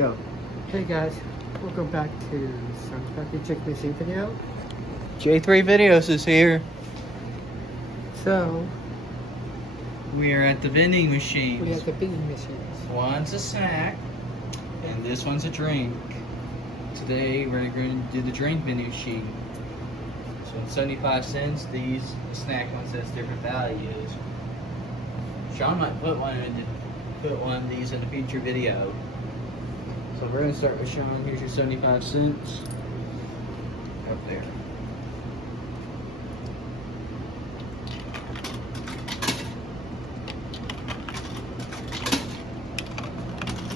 go. Hey guys, welcome back to some Happy Chick Machine video. J3Videos is here. So, We are at the vending machines. we have the vending machines. One's a snack, and this one's a drink. Today we're going to do the drink vending machine. So it's 75 cents. These snack ones has different values. Sean might put one of these in a future video. So we're gonna start with Sean. Here's your 75 cents. Up there.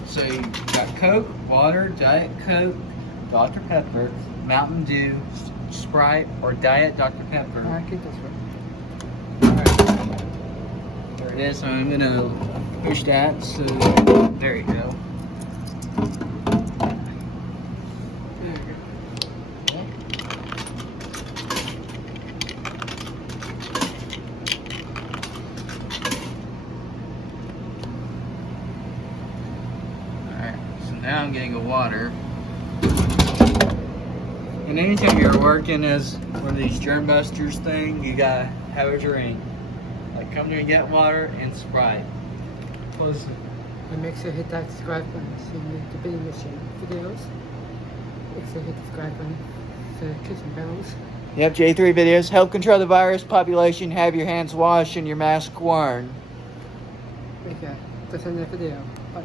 So you got Coke, water, Diet Coke, Dr. Pepper, Mountain Dew, Sprite, or Diet Dr. Pepper. Alright, get this one. Alright. There it is. So I'm gonna push that. So there you go. There you go. Alright, so now I'm getting a water. And anytime you're working as one of these germ busters thing, you gotta have a drink. Like come to get water and Sprite. Close it. And make sure to hit that subscribe button so you get the vending machine videos. Make sure to hit the subscribe button for the kitchen bells. Yep, J3Videos. Help control the virus population. Have your hands washed and your mask worn. Okay, that's the end of the video. Bye.